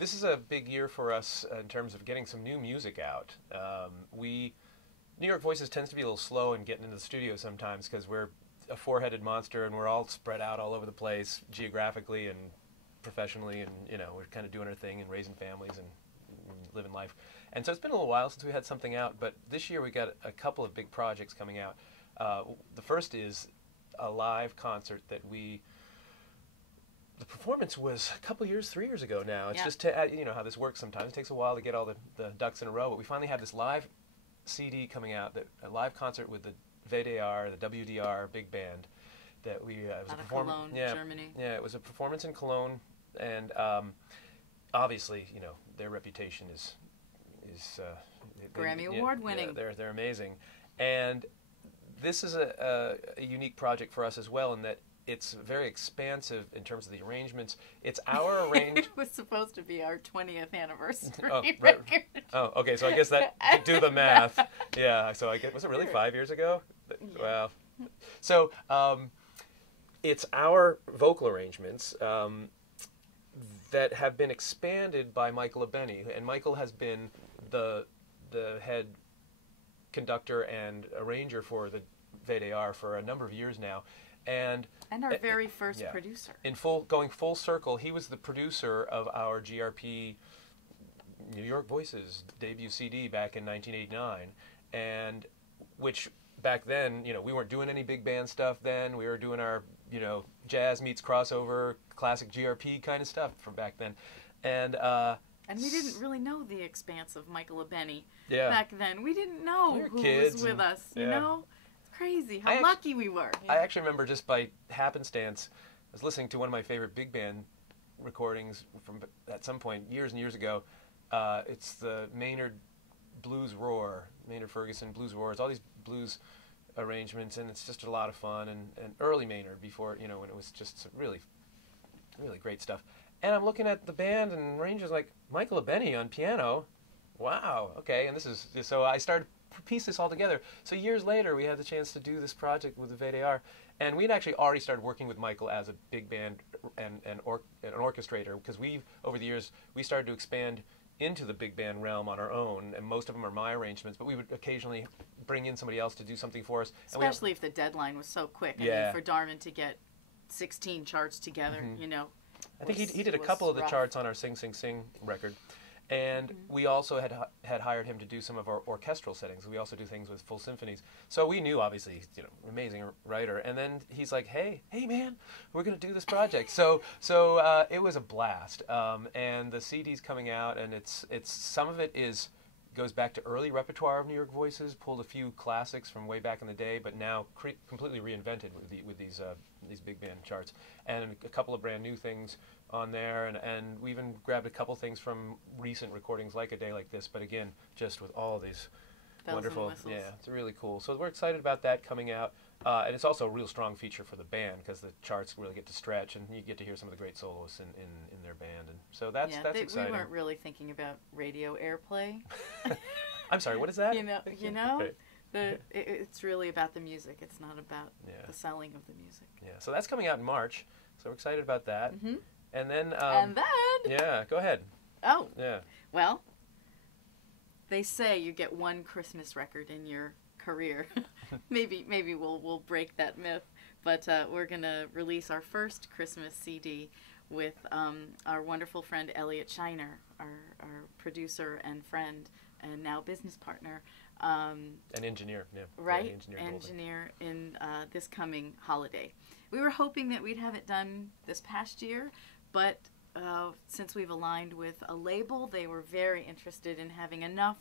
this is a big year for us in terms of getting some new music out. New York Voices tends to be a little slow in getting into the studio sometimes because we're a four-headed monster and we're all spread out all over the place geographically and professionally, and we're kind of doing our thing and raising families and living life. And so it's been a little while since we had something out, but this year we got a couple of big projects coming out. The first is a live concert that the performance was a couple years, 3 years ago now. It's just, how this works sometimes. It takes a while to get all the ducks in a row, but we finally have this live CD coming out, a live concert with the VDR, the WDR big band. That we it was out of Cologne, Germany. Yeah, it was a performance in Cologne, and obviously, their reputation is Grammy Award winning. Yeah, they're amazing, and this is a unique project for us as well in that it's very expansive in terms of the arrangements. It's our arrangement. It was supposed to be our 20th anniversary. Oh, right. Oh, okay. So I guess that do the math. Yeah. So I guess, was it really 5 years ago? Yeah. Well, so it's our vocal arrangements that have been expanded by Michael Abene, and Michael has been the head conductor and arranger for the VDR for a number of years now. And our very first producer. Going full circle, he was the producer of our GRP New York Voices debut CD back in 1989, and which back then, we weren't doing any big band stuff then. We were doing our, jazz meets crossover, classic GRP kind of stuff from back then, and we didn't really know the expanse of Michael Abene back then. We didn't know who was with us. You know. Crazy how lucky we were. I actually remember, just by happenstance, I was listening to one of my favorite big band recordings from at some point years and years ago. It's the Maynard Blues Roar, Maynard Ferguson Blues Roar. It's all these blues arrangements, and it's just a lot of fun. And early Maynard, before when it was just really, really great stuff. And I'm looking at the band and arrangers like Michael Abene on piano. Wow. Okay. And so I started piece this all together. So years later, we had the chance to do this project with the VDR, and we'd actually already started working with Michael as a big band and an orchestrator, because over the years, we started to expand into the big band realm on our own, and most of them are my arrangements, but we would occasionally bring in somebody else to do something for us. Especially if the deadline was so quick. I mean, for Darmon to get 16 charts together, I think he did a couple of the charts on our Sing Sing Sing record. And we also had hired him to do some of our orchestral settings. We also do things with full symphonies. So we knew, obviously, he's amazing writer. And then he's like, hey man, we're going to do this project. So it was a blast. And the CD's coming out, and it's some of it goes back to early repertoire of New York Voices, pulled a few classics from way back in the day, but now completely reinvented with these big band charts, and a couple of brand new things on there, and we even grabbed a couple things from recent recordings, like A Day Like This, but again, just with all these wonderful, it's really cool. So we're excited about that coming out, and it's also a real strong feature for the band, because the charts really get to stretch, and you get to hear some of the great soloists in their band, and so that's exciting. We weren't really thinking about radio airplay. I'm sorry, what is that? It's really about the music. It's not about the selling of the music. Yeah, so that's coming out in March, so we're excited about that. And then... Yeah, go ahead. Oh. Yeah. Well, they say you get one Christmas record in your career. maybe we'll break that myth, but we're going to release our first Christmas CD with our wonderful friend Elliot Shiner, our producer and friend and now business partner. An engineer, right, engineer in this coming holiday. We were hoping that we'd have it done this past year, but since we've aligned with a label, they were very interested in having enough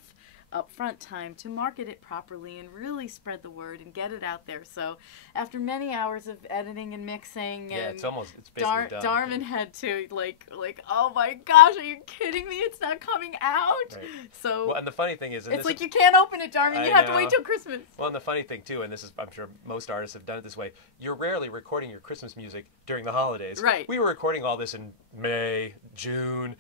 upfront time to market it properly and really spread the word and get it out there. So after many hours of editing and mixing, it's basically done. Darmon had to like, oh my gosh, are you kidding me? It's not coming out. Right. So and the funny thing is, it's like you can't open it, Darmon. You have to wait till Christmas. Well, and the funny thing too, and this is, I'm sure most artists have done it this way, you're rarely recording your Christmas music during the holidays. Right. We were recording all this in May, June.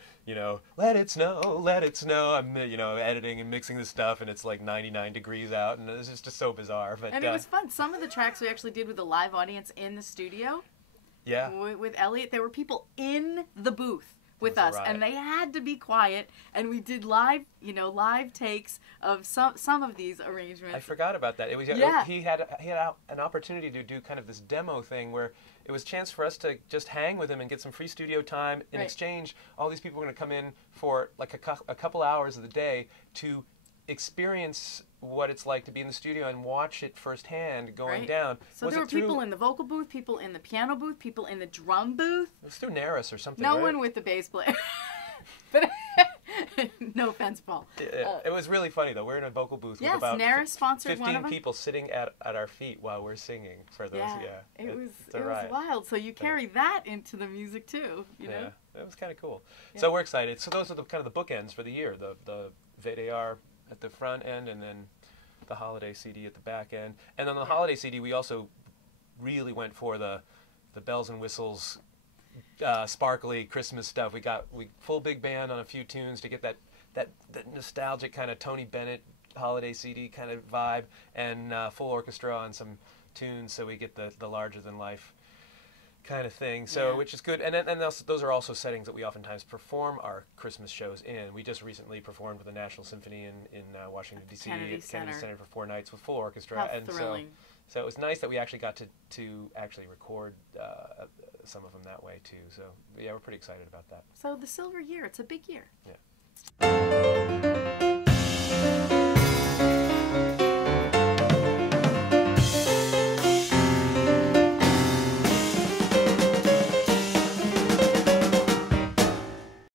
Let it snow, let it snow. I'm, editing and mixing this stuff, and it's like 99 degrees out, and it's just so bizarre. But and it was fun. Some of the tracks we actually did with a live audience in the studio. Yeah. With Elliot, there were people in the booth with us, and they had to be quiet, and we did live takes of some of these arrangements. I forgot about that. It was he had an opportunity to do kind of this demo thing where it was a chance for us to just hang with him and get some free studio time. In exchange, all these people were going to come in for like a couple hours of the day to experience what it's like to be in the studio and watch it firsthand going down. So there were people in the vocal booth, people in the piano booth, people in the drum booth. It was through Naris or something. No one with the bass player. But no offense, Paul. It was really funny though. We're in a vocal booth with about Naris sponsored 15 one of them. people sitting at our feet while we're singing for those. It was wild. So you carry that into the music too. You know? It was kind of cool. Yeah. So we're excited. So those are kind of the bookends for the year. The VDR at the front end, and then the holiday CD at the back end. And on the holiday CD, we also really went for the bells and whistles, sparkly Christmas stuff. We full big band on a few tunes to get that nostalgic kind of Tony Bennett holiday CD kind of vibe, and full orchestra on some tunes, so we get the larger than life kind of thing, so which is good. And those are also settings that we oftentimes perform our Christmas shows in. We just recently performed with the National Symphony in Washington D.C. at Kennedy Center for 4 nights with full orchestra. How thrilling. So it was nice that we actually got to actually record some of them that way too. So yeah, we're pretty excited about that. So the silver year, it's a big year. Yeah.